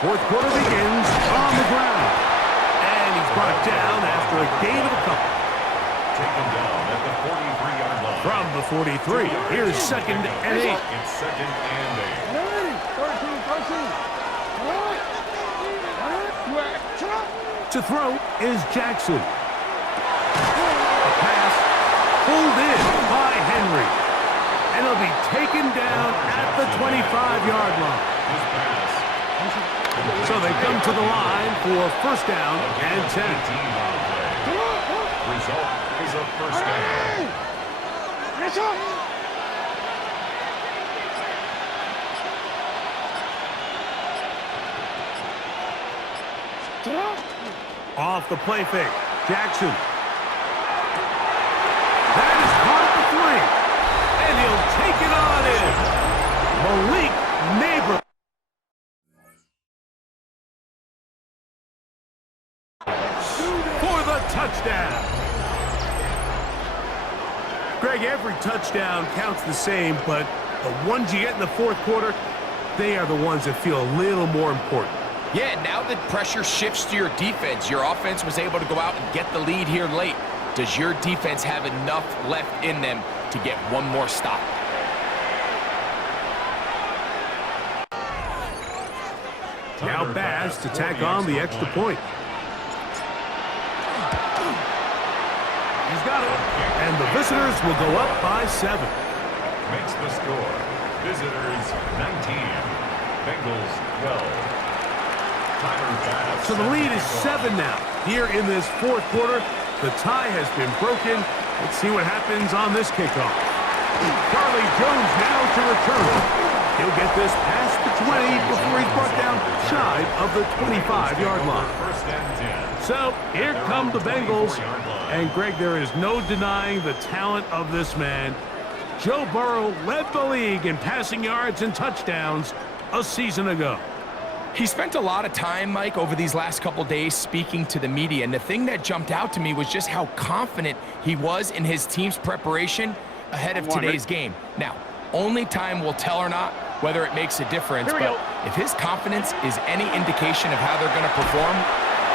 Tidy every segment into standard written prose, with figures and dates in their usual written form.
Fourth quarter begins on the ground. And he's brought down after a gain of a couple. Take him down at the 43-yard line. From the 43, here's 2nd and 8. It's 2nd and 8. To throw is Jackson. A pass pulled in by Henry. And he'll be taken down at the 25-yard line. So they come to the line for 1st down and 10. Result is a 1st down. Off the play fake, Jackson. That is caught at the 3. And he'll take it on in. Malik Neighbor. For the touchdown. Greg, every touchdown counts the same, but the ones you get in the 4th quarter, they are the ones that feel a little more important. Yeah, now that pressure shifts to your defense, your offense was able to go out and get the lead here late. Does your defense have enough left in them to get one more stop? Now Bass to tack on the extra point. He's got it. And the visitors will go up by 7. Makes the score. Visitors 19. Bengals 12. So the lead is 7 now. Here in this 4th quarter, the tie has been broken. Let's see what happens on this kickoff. Charlie Jones now to return. He'll get this past the 20 before he's brought down shy of the 25-yard line. So here come the Bengals. And Greg, there is no denying the talent of this man. Joe Burrow led the league in passing yards and touchdowns a season ago. He spent a lot of time, Mike, over these last couple days speaking to the media, and the thing that jumped out to me was just how confident he was in his team's preparation ahead of today's game. Now, only time will tell or not whether it makes a difference, but if his confidence is any indication of how they're going to perform,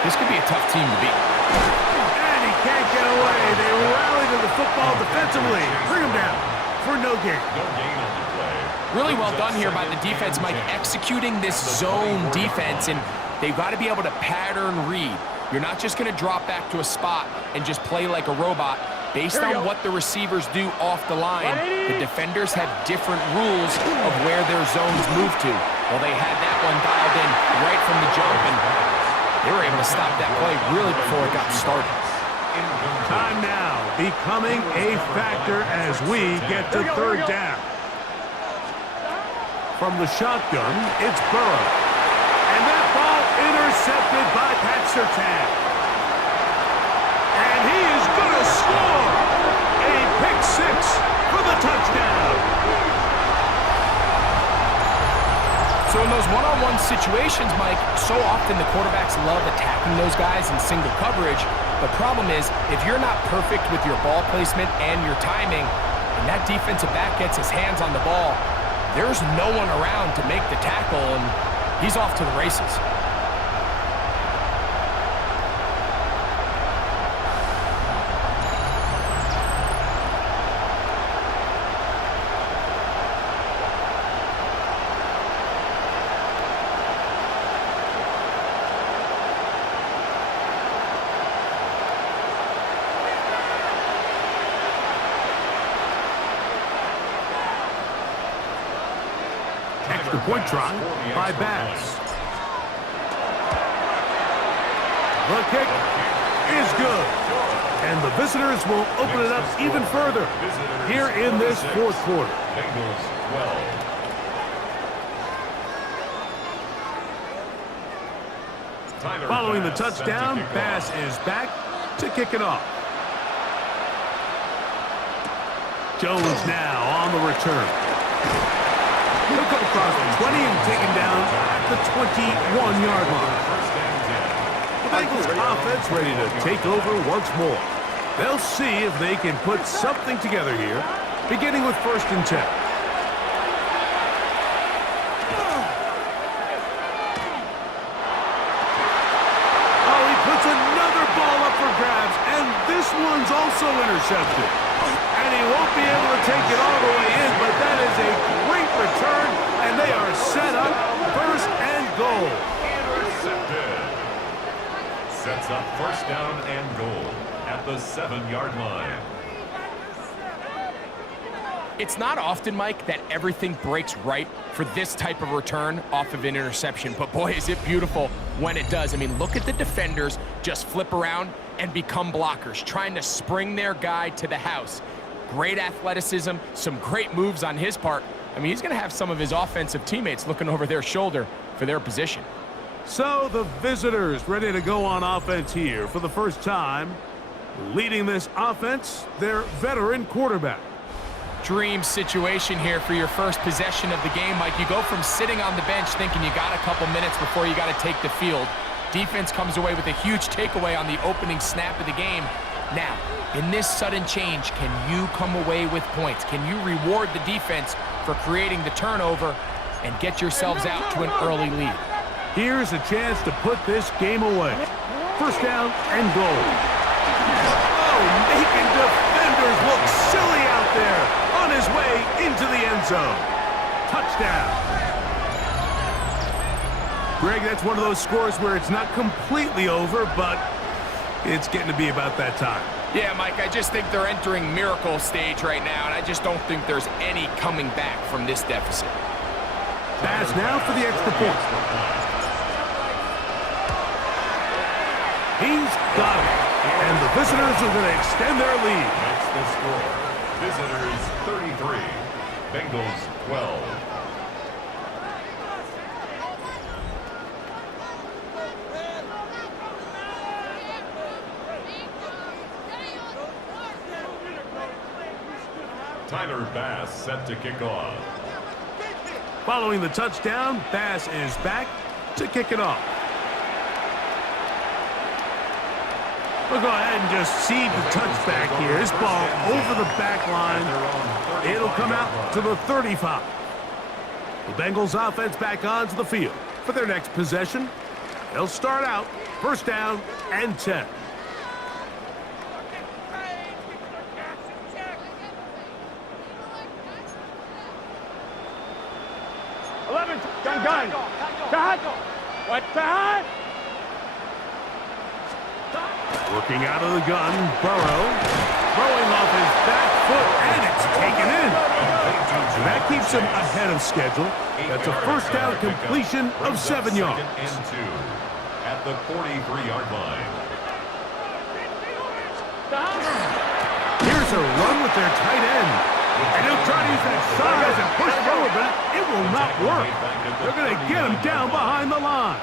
this could be a tough team to beat. And he can't get away. They rally to the football defensively. Bring him down for no gain. No gain on the play. Really well done here by the defense, Mike, executing this zone defense, and they've got to be able to pattern read. You're not just going to drop back to a spot and just play like a robot. Based on what the receivers do off the line, the defenders have different rules of where their zones move to. Well, they had that one dialed in right from the jump, and they were able to stop that play really before it got started. Time now becoming a factor as we get to 3rd down. From the shotgun, it's Burrow. And that ball intercepted by Pat Surtain. And he is going to score a pick 6 for the touchdown. So in those one-on-one situations, Mike, so often the quarterbacks love attacking those guys in single coverage. The problem is, if you're not perfect with your ball placement and your timing, and that defensive back gets his hands on the ball, there's no one around to make the tackle, and he's off to the races. Extra point try by Bass. The kick is good. And the visitors will open it up even further here in this 4th quarter. Bengals 12. Following the touchdown, Bass is back to kick it off. Jones now on the return. He'll come across the 20 and taken down at the 21-yard line. The Bengals offense ready to take over once more. They'll see if they can put something together here, beginning with 1st and 10. First down and goal at the 7-yard line. It's not often, Mike, that everything breaks right for this type of return off of an interception, but boy, is it beautiful when it does. I mean, look at the defenders just flip around and become blockers, trying to spring their guy to the house. Great athleticism, some great moves on his part. I mean, he's going to have some of his offensive teammates looking over their shoulder for their position. So the visitors ready to go on offense here for the first time. Leading this offense, their veteran quarterback. Dream situation here for your first possession of the game, Mike. You go from sitting on the bench thinking you got a couple minutes before you got to take the field. Defense comes away with a huge takeaway on the opening snap of the game. Now, in this sudden change, can you come away with points? Can you reward the defense for creating the turnover and get yourselves out to an early lead? Here's a chance to put this game away. First down and goal. Oh, making defenders look silly out there. On his way into the end zone. Touchdown. Greg, that's one of those scores where it's not completely over, but it's getting to be about that time. Yeah, Mike, I just think they're entering miracle stage right now, and I just don't think there's any coming back from this deficit. Pass now for the extra point. He's got it. And the visitors are going to extend their lead. That's the score. Visitors 33, Bengals 12. Tyler Bass set to kick off. Following the touchdown, Bass is back to kick it off. We'll go ahead and just seed the touchback here. This ball over the back line. It'll come out to the 35. The Bengals offense back onto the field for their next possession. They'll start out first down and 10. Working out of the gun, Burrow, throwing off his back foot, and it's taken in. That keeps him ahead of schedule. That's a first down completion of 7 yards. And 2 at the 43-yard line. Here's a run with their tight end. And he'll try to use that size and push forward, but it will not work. They're going to get him down behind the line.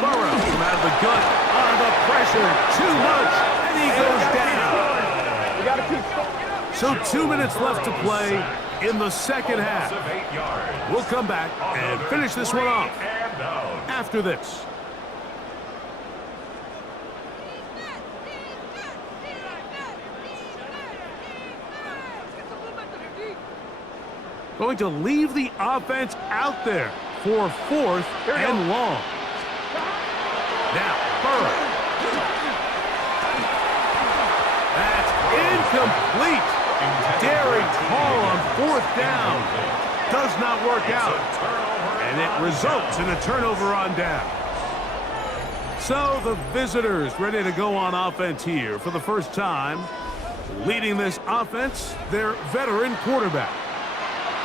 Burrow from out of the gun, the pressure, too much, and he goes down. So 2 minutes left to play in the second half. We'll come back and finish this one off after this. Going to leave the offense out there for fourth and long. Now, Burrow. That's incomplete. Daring call on fourth down. Does not work out. And it results in a turnover on down. So the visitors ready to go on offense here for the first time. Leading this offense, their veteran quarterback.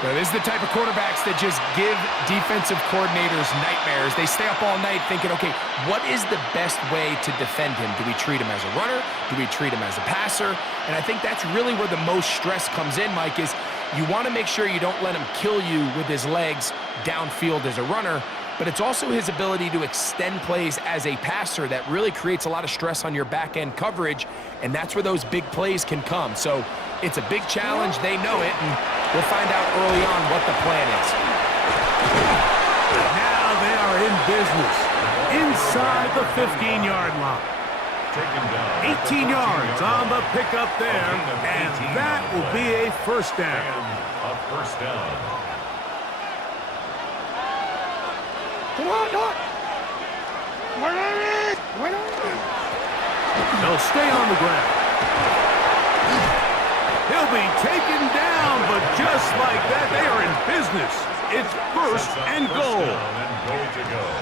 So this is the type of quarterbacks that just give defensive coordinators nightmares. They stay up all night thinking, okay, what is the best way to defend him? Do we treat him as a runner? Do we treat him as a passer? And I think that's really where the most stress comes in, Mike, is you want to make sure you don't let him kill you with his legs downfield as a runner, but it's also his ability to extend plays as a passer that really creates a lot of stress on your back-end coverage, and that's where those big plays can come. So it's a big challenge. They know it, and we'll find out early on what the plan is. Now they are in business inside the 15-yard line. 18 yards on the pickup there, and that will be a first down. A first down. They'll stay on the ground. He'll be taken down, but just like that, they are in business It's first and goal.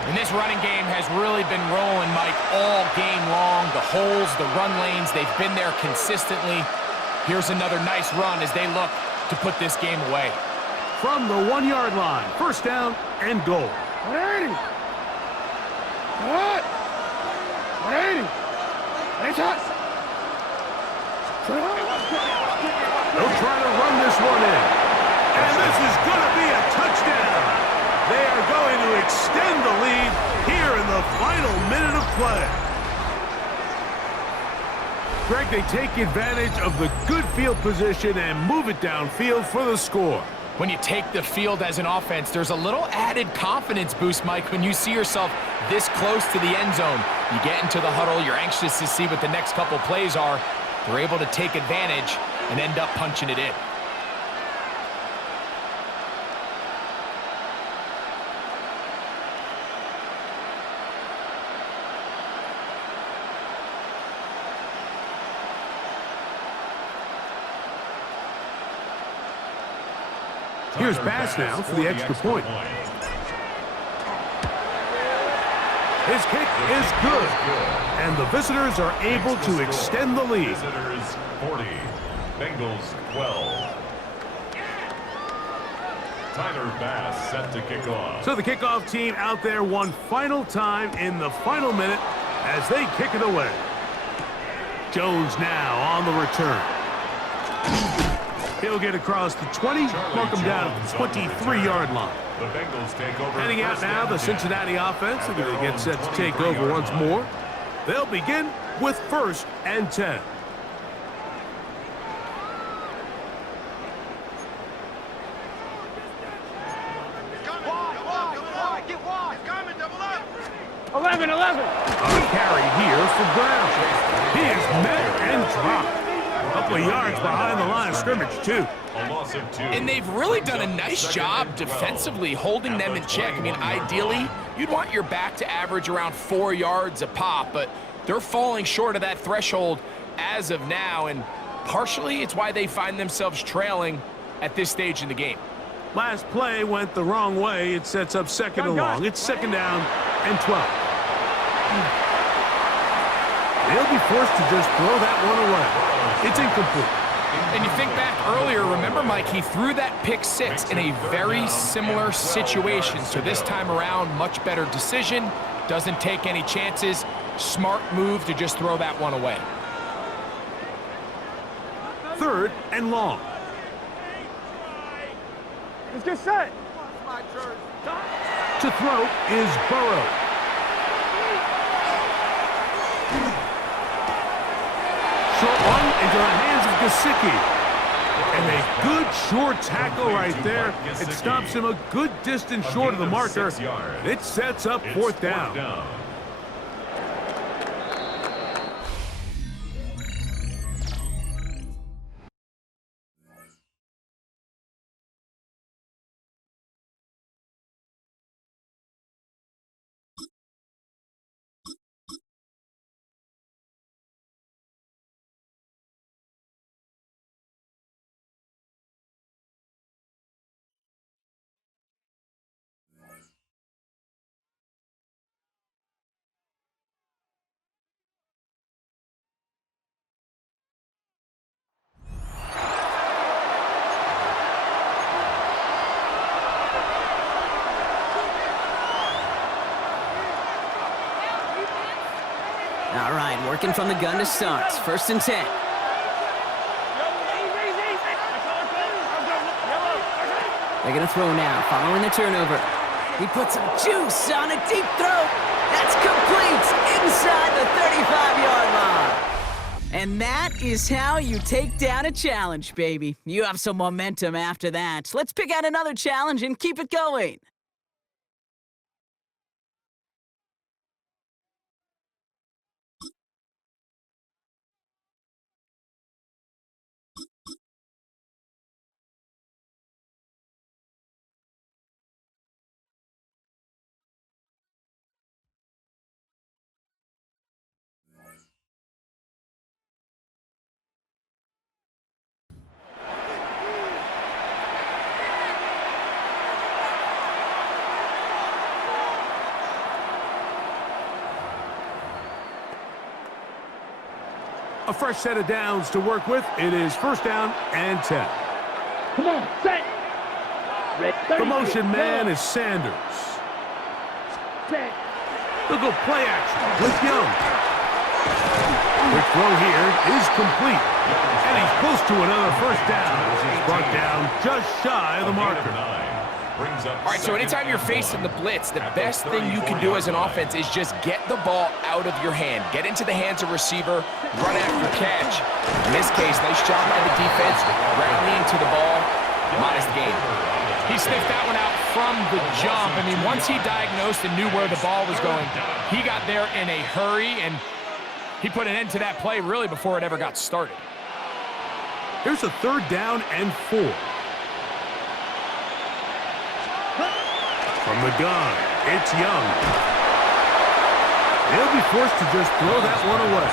And this running game has really been rolling, Mike, all game long. The holes, the run lanes, they've been there consistently. Here's another nice run as they look to put this game away. From the 1-yard line, first down and goal. 180. What? 180. They'll try to run this one in. And this is going to be a touchdown. They are going to extend the lead here in the final minute of play. Greg, they take advantage of the good field position and move it downfield for the score. When you take the field as an offense, there's a little added confidence boost, Mike, when you see yourself this close to the end zone. You get into the huddle, you're anxious to see what the next couple plays are. They're able to take advantage and end up punching it in. Here's Bass now for the extra point. His kick is good, and the visitors are able to extend the lead. Visitors 40, Bengals 12. Tyler Bass set to kick off. So the kickoff team out there one final time in the final minute as they kick it away. Jones now on the return. He'll get across the 20, mark him down at the 23-yard line. The Bengals take over. Heading out now, the Cincinnati offense. They're going to get set to take over once more. They'll begin with first and 10. A carry here for Brown. He is met and dropped. A couple of yards behind the line of scrimmage, too. A loss of 2. And they've really done a nice job defensively holding them in check. I mean, ideally, you'd want your back to average around 4 yards a pop, but they're falling short of that threshold as of now, and partially it's why they find themselves trailing at this stage in the game. Last play went the wrong way. It sets up second and long. It's second down and 12. They'll be forced to just throw that one away. It's incomplete. And you think back earlier, remember, Mike, he threw that pick six in a very similar situation. So this time around, much better decision, doesn't take any chances. Smart move to just throw that one away. Third and long. Let's get set. To throw is Burrow. Short one into the hands of Gesicki. And a good short tackle right there. It stops him a good distance short of the marker. It sets up fourth down. All right, working from the gun to start. First and 10. They're going to throw now, following the turnover. He puts some juice on a deep throw. That's complete inside the 35-yard line. And that is how you take down a challenge, baby. You have some momentum after that. Let's pick out another challenge and keep it going. A fresh set of downs to work with. It is first down and 10. Come on, set. The motion man is Sanders. Set. Look at play action with Young. Quick throw here is complete. And he's close to another first down as he's brought down just shy of the marker. All right, so anytime you're facing the blitz, the best thing you can do as an offense is just get the ball out of your hand. Get into the hands of receiver, run after catch. In this case, nice job by the defense, rallying to the ball, minus the game. He sniffed that one out from the jump. I mean, once he diagnosed and knew where the ball was going, he got there in a hurry, and he put an end to that play really before it ever got started. Here's a third down and 4. From the gun, it's Young. He'll be forced to just throw that one away.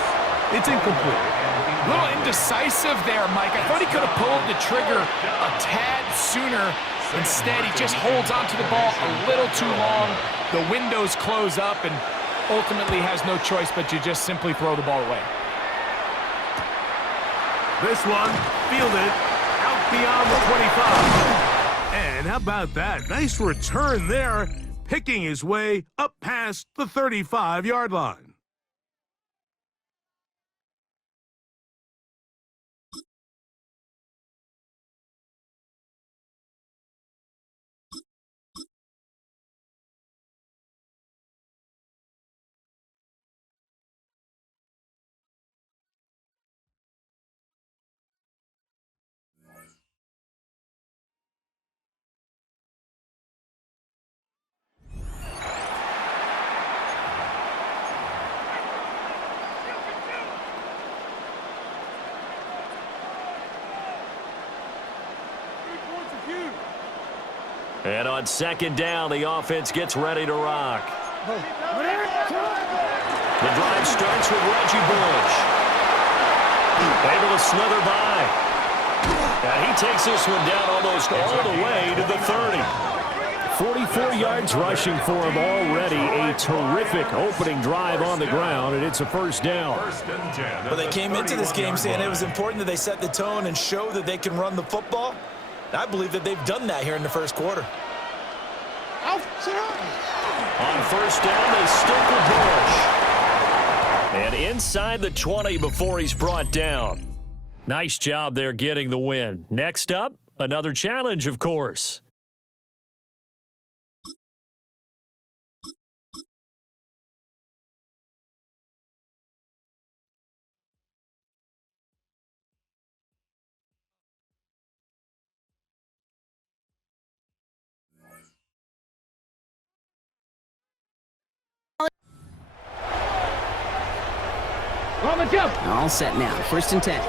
It's incomplete. A little indecisive there, Mike. I thought he could have pulled the trigger a tad sooner. Instead, he just holds onto the ball a little too long. The windows close up and ultimately has no choice but to just simply throw the ball away. This one, fielded out beyond the 25. And how about that? Nice return there, picking his way up past the 35-yard line. And on second down, the offense gets ready to rock. The drive starts with Reggie Bush. Able to slither by. And he takes this one down almost all the way to the 30. 44 yards rushing for him already. A terrific opening drive on the ground, and it's a first down. Well, they came into this game saying it was important that they set the tone and show that they can run the football. I believe that they've done that here in the first quarter. On first down, they stick with Bush. And inside the 20 before he's brought down. Nice job there getting the win. Next up, another challenge, of course. All set now. First and 10.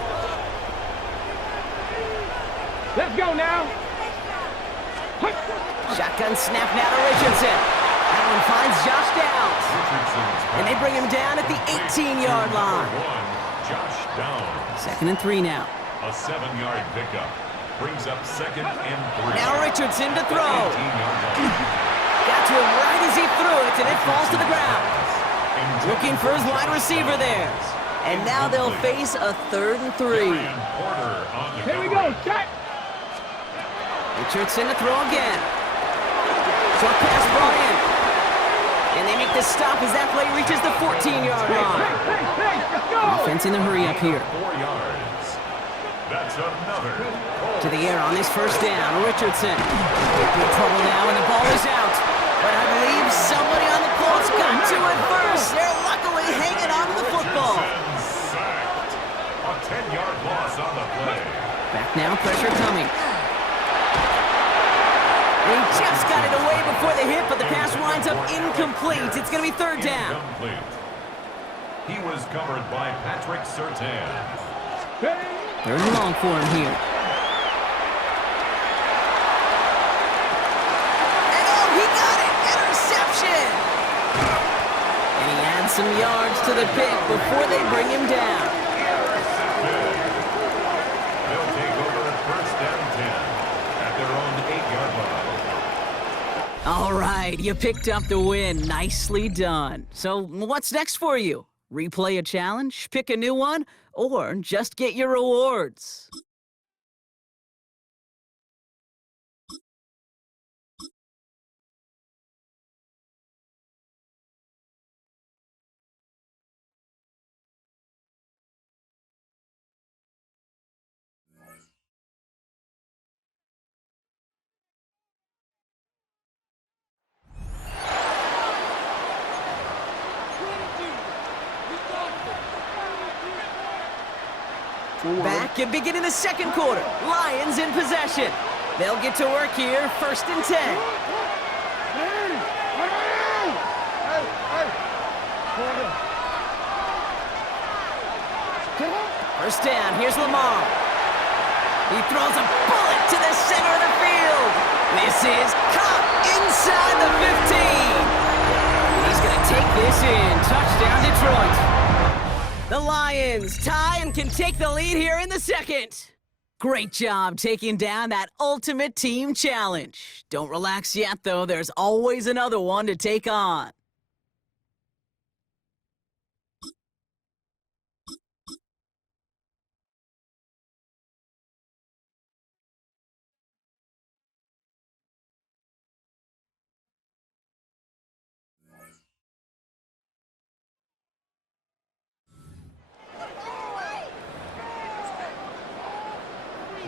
Let's go now. Shotgun snap now to Richardson. That one finds Josh Downs. And they bring him down at the 18-yard line. Josh Downs. Second and 3 now. A 7-yard pickup. Brings up second and 3. Now Richardson to throw. 18-yard line. Got to him right as he threw it, and it falls to the ground. Looking for his wide receiver there. And now they'll face a 3rd and 3. Here we go, check. Richardson to throw again. Short pass brought in. And they make the stop as that play reaches the 14-yard line. Hey, let's go. Offense in the hurry up here. 4 yards. That's another. To the air on this first down. Richardson. Big trouble now, and the ball is out. But I believe somebody on the Colts got to it first. They're luckily hanging on to the football. Sacked. A 10-yard loss on the play. Back now, pressure coming. He just got it away before the hit, but the pass winds up incomplete. It's going to be 3rd down. Incomplete. He was covered by Patrick Surtain. 3rd and long for him here. And oh, he got it! Interception! And he adds some yards to the pick before they bring him down. They'll take over first down 10 at their own 8-yard line. All right, you picked up the win. Nicely done. So what's next for you? Replay a challenge, pick a new one, or just get your rewards. Back and beginning the second quarter. Lions in possession. They'll get to work here, 1st and 10. First down, here's Lamar. He throws a bullet to the center of the field. This is caught inside the 15. He's going to take this in. Touchdown, Detroit. The Lions tie and can take the lead here in the second. Great job taking down that ultimate team challenge. Don't relax yet, though. There's always another one to take on.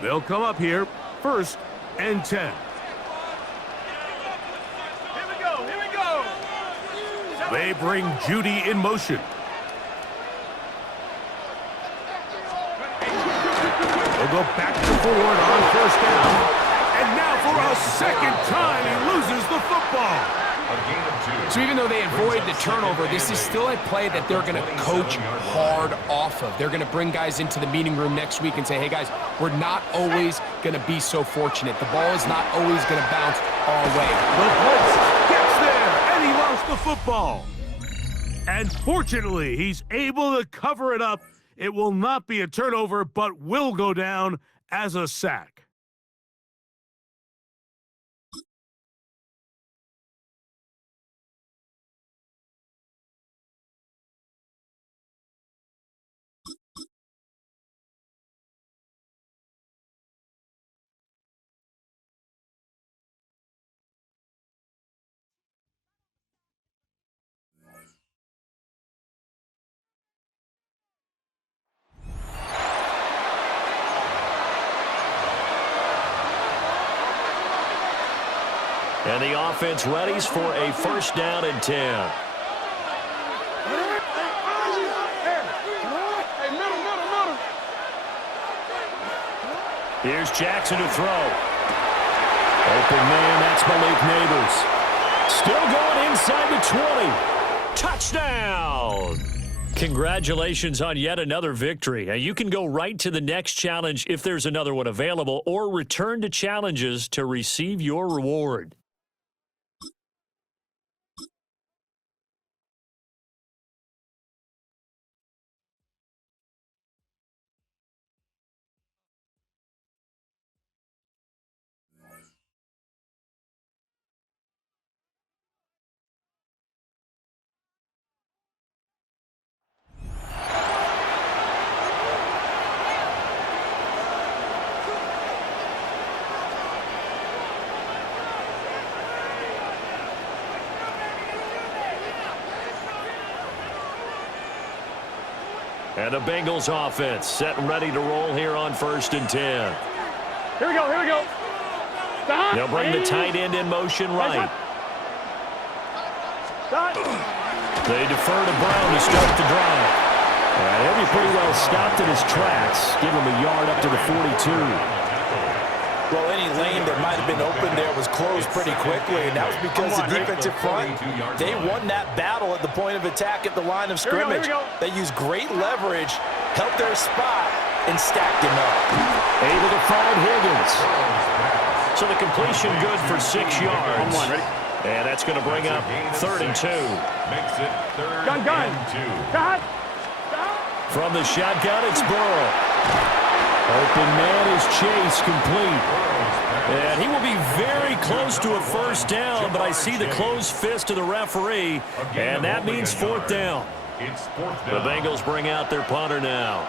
They'll come up here, 1st and 10. Here we go, here we go. They bring Judy in motion. They'll go back to forward on 1st down. And now for a second time, he loses the football. So even though they avoid the turnover, this is still a play that they're going to coach hard off of. They're going to bring guys into the meeting room next week and say, hey, guys, we're not always going to be so fortunate. The ball is not always going to bounce our way. The blitz gets there, and he lost the football. And fortunately, he's able to cover it up. It will not be a turnover, but will go down as a sack. And the offense readies for a 1st down and 10. Here's Jackson to throw. Open man, that's Malik Neighbors. Still going inside the 20. Touchdown! Congratulations on yet another victory. Now, you can go right to the next challenge if there's another one available, or return to challenges to receive your reward. And the Bengals offense set and ready to roll here on 1st and 10. Here we go, here we go. Stop. They'll bring the tight end in motion right. Stop. They defer to Brown to start the drive. He'll be pretty well stopped in his tracks. Give him a yard up to the 42. Well, any lane that might have been open there was closed pretty quickly, and that was because the defensive front, they won that battle at the point of attack at the line of scrimmage. They used great leverage, helped their spot, and stacked him up. Able to find Higgins. So the completion good for 6 yards. And that's going to bring up 3rd and 2. Makes it 3rd Gun. and 2. Stop. From the shotgun, it's Burrow. Open man is Chase, complete. And he will be very close to a 1st down, but I see the closed fist of the referee, and that means 4th down. It's 4th down. The Bengals bring out their punter now.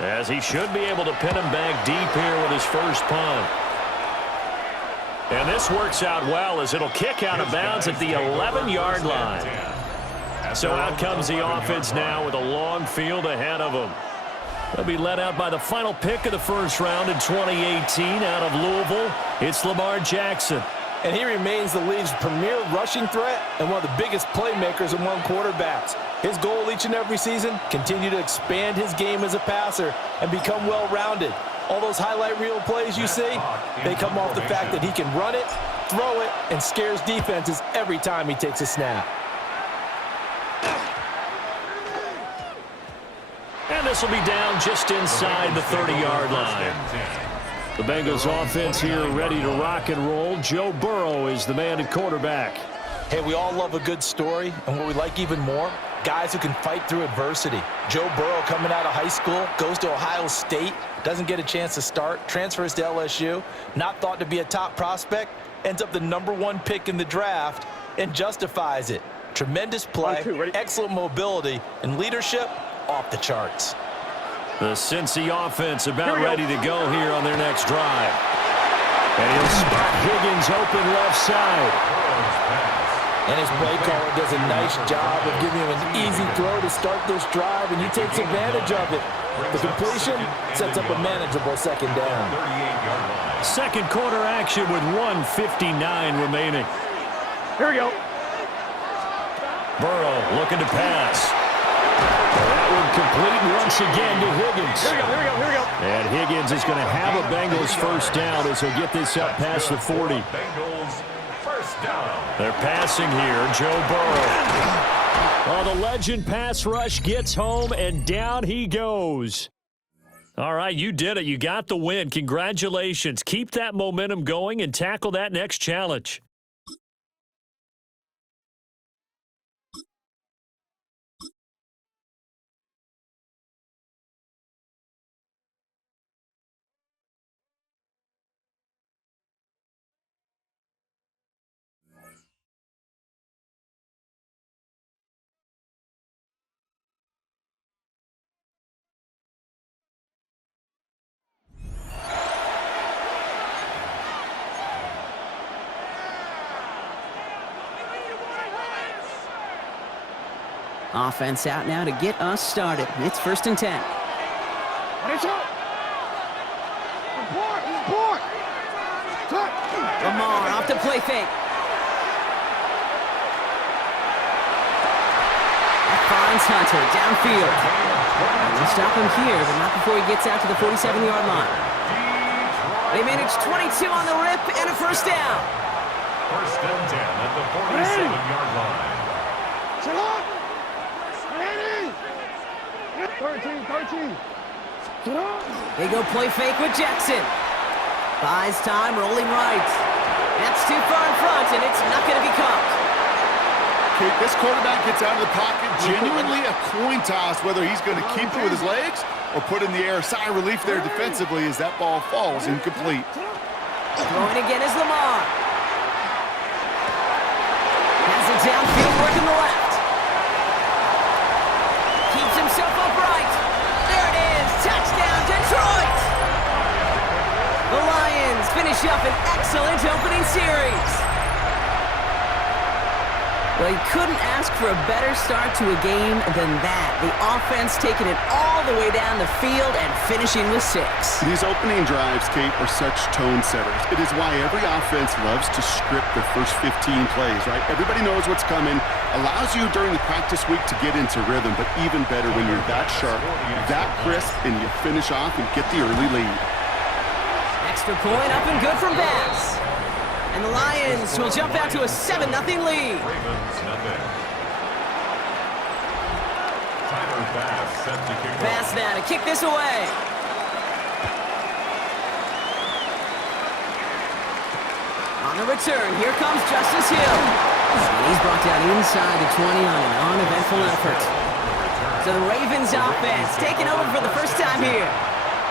As he should be able to pin him back deep here with his first punt. And this works out well as it'll kick out of bounds at the 11-yard line. So out comes the offense now with a long field ahead of them. They'll be led out by the final pick of the first round in 2018 out of Louisville. It's Lamar Jackson. And he remains the league's premier rushing threat and one of the biggest playmakers among quarterbacks. His goal each and every season, continue to expand his game as a passer and become well-rounded. All those highlight reel plays you see, they come off the fact that he can run it, throw it, and scares defenses every time he takes a snap. And this will be down just inside the 30-yard line. The Bengals offense here ready to rock and roll. Joe Burrow is the man at quarterback. Hey, we all love a good story, and what we like even more, guys who can fight through adversity. Joe Burrow coming out of high school, goes to Ohio State, doesn't get a chance to start, transfers to LSU, not thought to be a top prospect, ends up the #1 pick in the draft, and justifies it. Tremendous play, excellent mobility, and leadership off the charts. The Cincy offense about ready to go here on their next drive. And he'll spot Higgins open left side. And his play caller does a nice job of giving him an easy throw to start this drive, and he takes advantage of it. The completion sets up a manageable second down. Second quarter action with 1:59 remaining. Here we go. Burrow looking to pass. That one complete once again to Higgins. Here we go. And Higgins is going to have a Bengals first down as he'll get this up past the 40. Bengals first down. They're passing here, Joe Burrow. Oh, the legend pass rush gets home, and down he goes. All right, you did it. You got the win. Congratulations. Keep that momentum going and tackle that next challenge. Offense out now to get us started. It's 1st and 10. Lamar off the play fake. Finds Hunter downfield. And they stop him here, but not before he gets out to the 47-yard line. They manage 22 on the rip and a first down. 1st and 10 at the 47-yard line. 13. They go play fake with Jackson. Buys time, rolling right. That's too far in front, and it's not going to be caught. This quarterback gets out of the pocket, genuinely a coin toss whether he's going to keep it with his legs or put in the air. Sigh of relief there defensively as that ball falls incomplete. Throwing again is Lamar. Has it downfield, working the left. Keeps himself upright. There it is. Touchdown, Detroit. The Lions finish up an excellent opening series. Well, you couldn't ask for a better start to a game than that. The offense taking it all the way down the field and finishing with 6. These opening drives, Kate, are such tone setters. It is why every offense loves to script their first 15 plays, right? Everybody knows what's coming. Allows you during the practice week to get into rhythm, but even better when you're that sharp, that crisp, and you finish off and get the early lead. Extra point up and good from Bass. And the Lions will jump out to a 7-0 lead. Bass now to kick this away. On the return, here comes Justice Hill. And he's brought down inside the 20 on an uneventful effort. So the Ravens offense taking over for the first time here.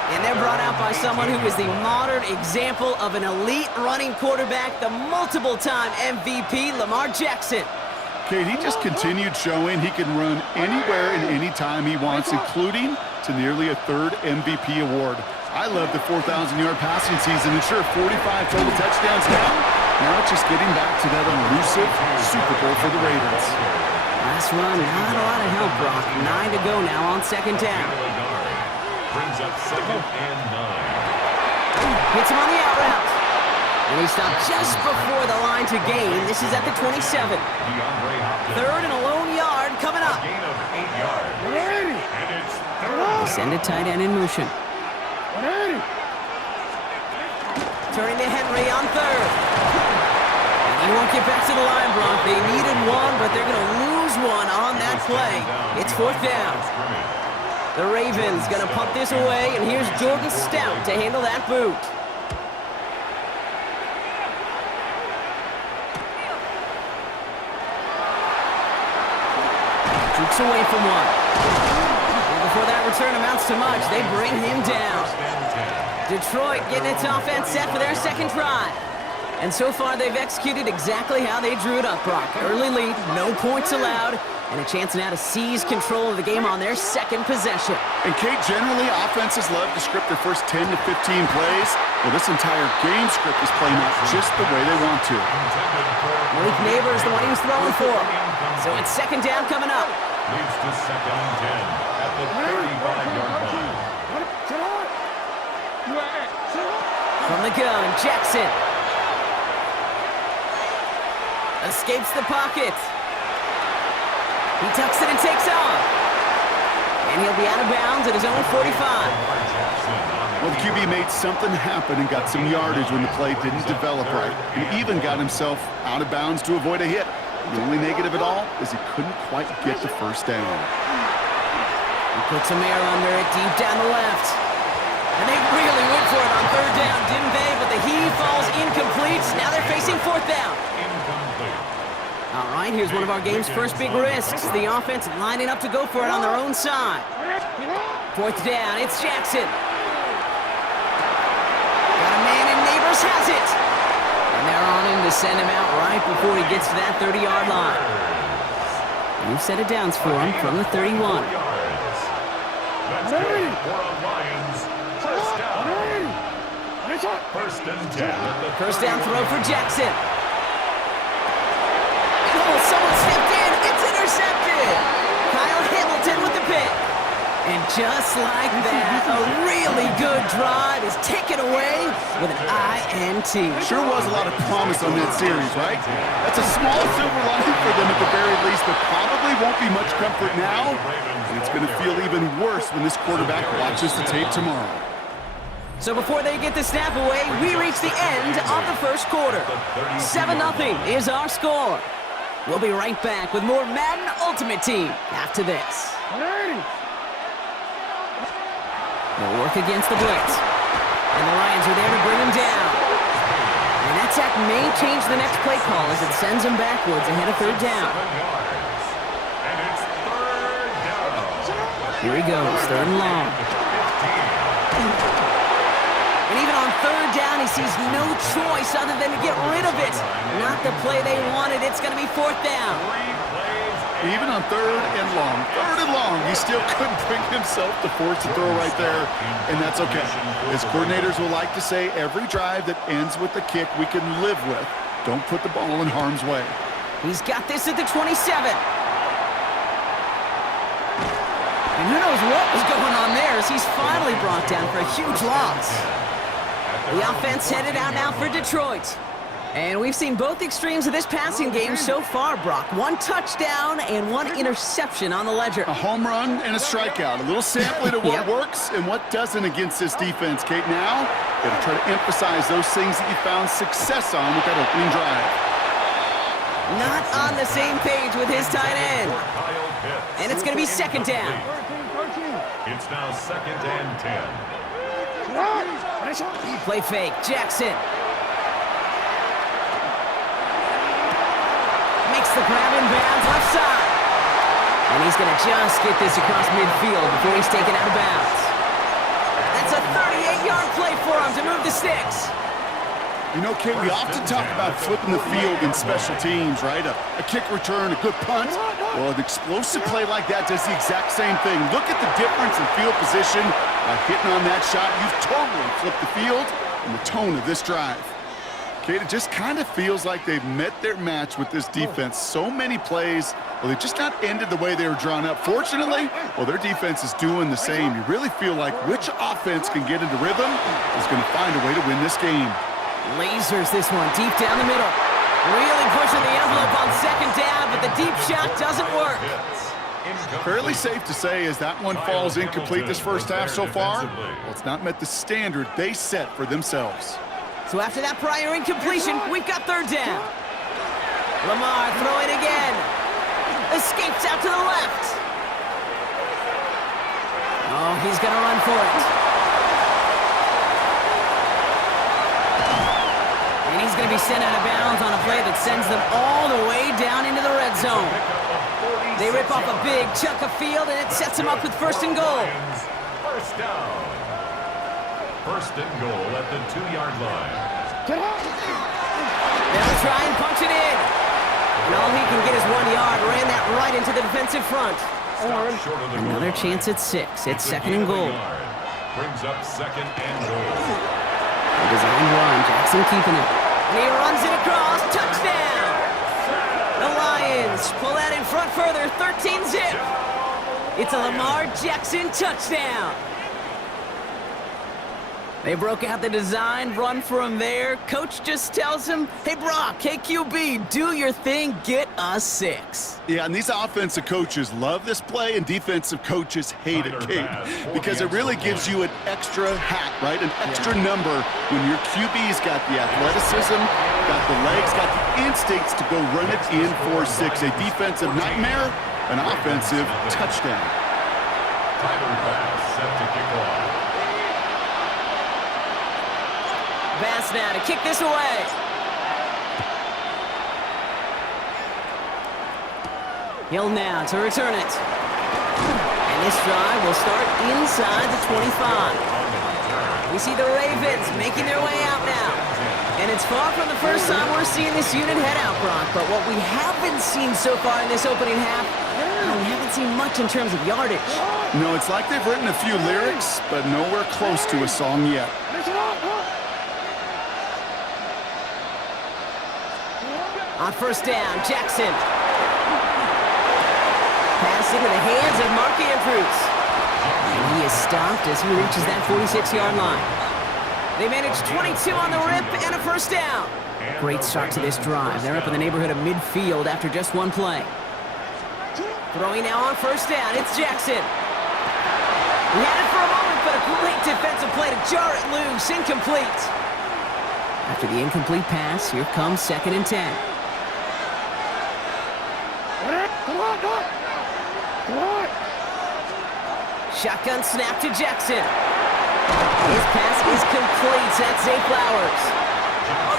And they're brought out by someone who is the modern example of an elite running quarterback, the multiple-time MVP, Lamar Jackson. Kate, he just continued showing he can run anywhere and anytime he wants, including to nearly a third MVP award. I love the 4,000-yard passing season, and sure, 45 total touchdowns now it's just getting back to that elusive Super Bowl for the Ravens. Last run, not a lot of help, Brock. 9 to go now on second down. Brings up 2nd and 9. Hits him on the out route. And he stopped just before the line to gain. This is at the 27. Third and a lone yard coming up. Gain of 8 yards. And it's third. Send a tight end in motion. Turning to Henry on third. And he won't get back to the line, Brock. They needed one, but they're going to lose one on that play. It's 4th down. The Ravens going to punt this away, and here's Jordan Stout to handle that boot. Shoots away from one. And before that return amounts to much, they bring him down. Detroit getting its offense set for their second drive. And so far, they've executed exactly how they drew it up, Brock. Early lead, no points allowed, and a chance now to seize control of the game on their second possession. And Kate, generally, offenses love to script their first 10 to 15 plays. Well, this entire game script is playing out just the way they want to. Malik Neighbors, the one he was throwing for. So it's second down coming up. Leads to 2nd and 10 at the 35-yard line. From the gun, Jackson. Escapes the pocket. He tucks it and takes off. And he'll be out of bounds at his own 45. Well, the QB made something happen and got some yardage when the play didn't develop right. He even got himself out of bounds to avoid a hit. The only negative at all is he couldn't quite get the first down. He puts some air under it deep down the left. And they really went for it on third down, didn't they? But the heave falls incomplete. Now they're facing 4th down. All right, here's one of our game's first big risks. The offense lining up to go for it on their own side. 4th down, it's Jackson. Got a man and Neighbors has it. And they're on him to send him out right before he gets to that 30-yard line. New set of downs for him from the 31. First down throw for Jackson. Oh, someone stepped in. It's intercepted. Kyle Hamilton with the pick. And just like that, a really good drive is taken away with an INT. Sure was a lot of promise on that series, right? That's a small silver lining for them at the very least, but probably won't be much comfort now. And it's going to feel even worse when this quarterback watches the tape tomorrow. So before they get the snap away, we reach the end of the first quarter. 7-0 is our score. We'll be right back with more Madden Ultimate Team after this. They'll work against the blitz. And the Lions are there to bring him down. And that sack may change the next play call as it sends him backwards ahead of third down. Here he goes, third and long. And even on third down, he sees no choice other than to get rid of it. Not the play they wanted. It's going to be 4th down. Even on third and long, he still couldn't bring himself to force a throw right there, and that's okay. As coordinators will like to say, every drive that ends with a kick we can live with. Don't put the ball in harm's way. He's got this at the 27. And who knows what was going on there as he's finally brought down for a huge loss. The offense headed out now for Detroit. And we've seen both extremes of this passing game so far, Brock. 1 touchdown and 1 interception on the ledger. A home run and a strikeout. A little sampling of what works and what doesn't against this defense, Kate. Now, got to try to emphasize those things that you found success on with that opening drive. Not on the same page with his tight end. And it's going to be second down. It's now 2nd and 10. Play fake, Jackson. Makes the grab in bounds left side. And he's going to just get this across midfield before he's taken out of bounds. That's a 38-yard play for him to move the sticks. You know, Kate, we often talk about flipping the field in special teams, right? A kick return, a good punt. Well, an explosive play like that does the exact same thing. Look at the difference in field position. By hitting on that shot, you've totally flipped the field and the tone of this drive. Kate, it just kind of feels like they've met their match with this defense. So many plays, well, they just not ended the way they were drawn up. Fortunately, well, their defense is doing the same. You really feel like which offense can get into rhythm is going to find a way to win this game. Lasers this one deep down the middle. Really pushing the envelope on second down, but the deep shot doesn't work. Fairly safe to say as that one falls incomplete this first half so far, well, it's not met the standard they set for themselves. So after that prior incompletion, we've got third down. Lamar throwing again. Escapes out to the left. Oh, he's going to run for it. And he's going to be sent out of bounds on a play that sends them all the way down into the red zone. They rip off a big chunk of field, and it sets them up with first and goal. First down. First and goal at the 2-yard line. They'll try and punch it in. And all he can get is 1 yard. Ran that right into the defensive front. Another chance at 6. It's second and goal. Brings up second and goal. A design run. Jackson keeping it. And he runs it across. Touchdown. The Lions pull that in front further. 13-zip. It's a Lamar Jackson touchdown. They broke out the design run for him there. Coach just tells him, hey, Brock, hey, QB, do your thing, get us 6. Yeah, and these offensive coaches love this play, and defensive coaches hate it, Kate, because it really gives you an extra hat, right? An extra number when your QB's got the athleticism, got the legs, got the instincts to go run it in for 6. A defensive nightmare, an offensive touchdown. Tyler pass set to kick off. Bass now to kick this away. Hill now to return it. And this drive will start inside the 25. We see the Ravens making their way out now. And it's far from the first time we're seeing this unit head out, Brock. But what we haven't seen so far in this opening half, we haven't seen much in terms of yardage. No, it's like they've written a few lyrics, but nowhere close to a song yet. On first down, Jackson. Pass into the hands of Mark Andrews. And he is stopped as he reaches that 46-yard line. They manage 22 on the rip and a first down. Great start to this drive. They're up in the neighborhood of midfield after just one play. Throwing now on first down, it's Jackson. He had it for a moment, but a great defensive play to jar it loose. Incomplete. After the incomplete pass, here comes second and 10. Shotgun snap to Jackson. His pass is complete. That's Zay Flowers.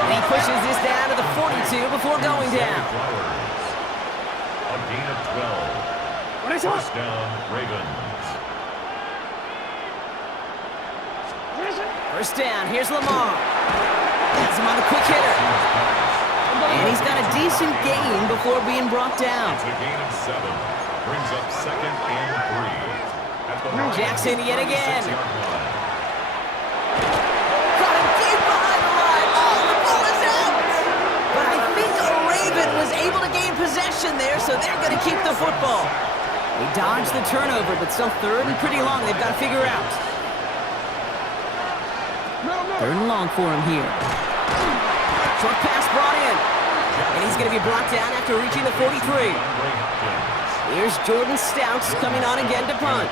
And he pushes this down to the 42 before going down. A gain of 12. First down, Ravens. First down, here's Lamar. Has him on a quick hitter. And he's got a decent gain before being brought down. It's a gain of 7. Brings up second and 3. Jackson yet again. Got him deep behind the line. Oh, the ball is out. But I think a Raven was able to gain possession there, so they're going to keep the football. They dodged the turnover, but still third and pretty long they've got to figure out. Third and long for him here. Short pass brought in. And he's going to be brought down after reaching the 43. Here's Jordan Stouts coming on again to punt.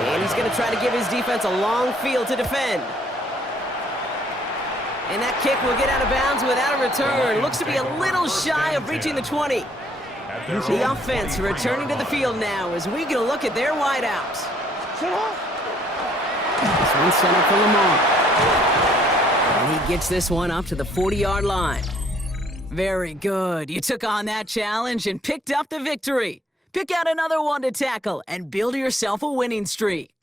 And he's going to try to give his defense a long field to defend. And that kick will get out of bounds without a return. Looks to be a little shy of reaching the 20. The offense returning to the field now as we get a look at their wideouts. This one's sent up for Lamar. And he gets this one up to the 40-yard line. Very good. You took on that challenge and picked up the victory. Pick out another one to tackle and build yourself a winning streak.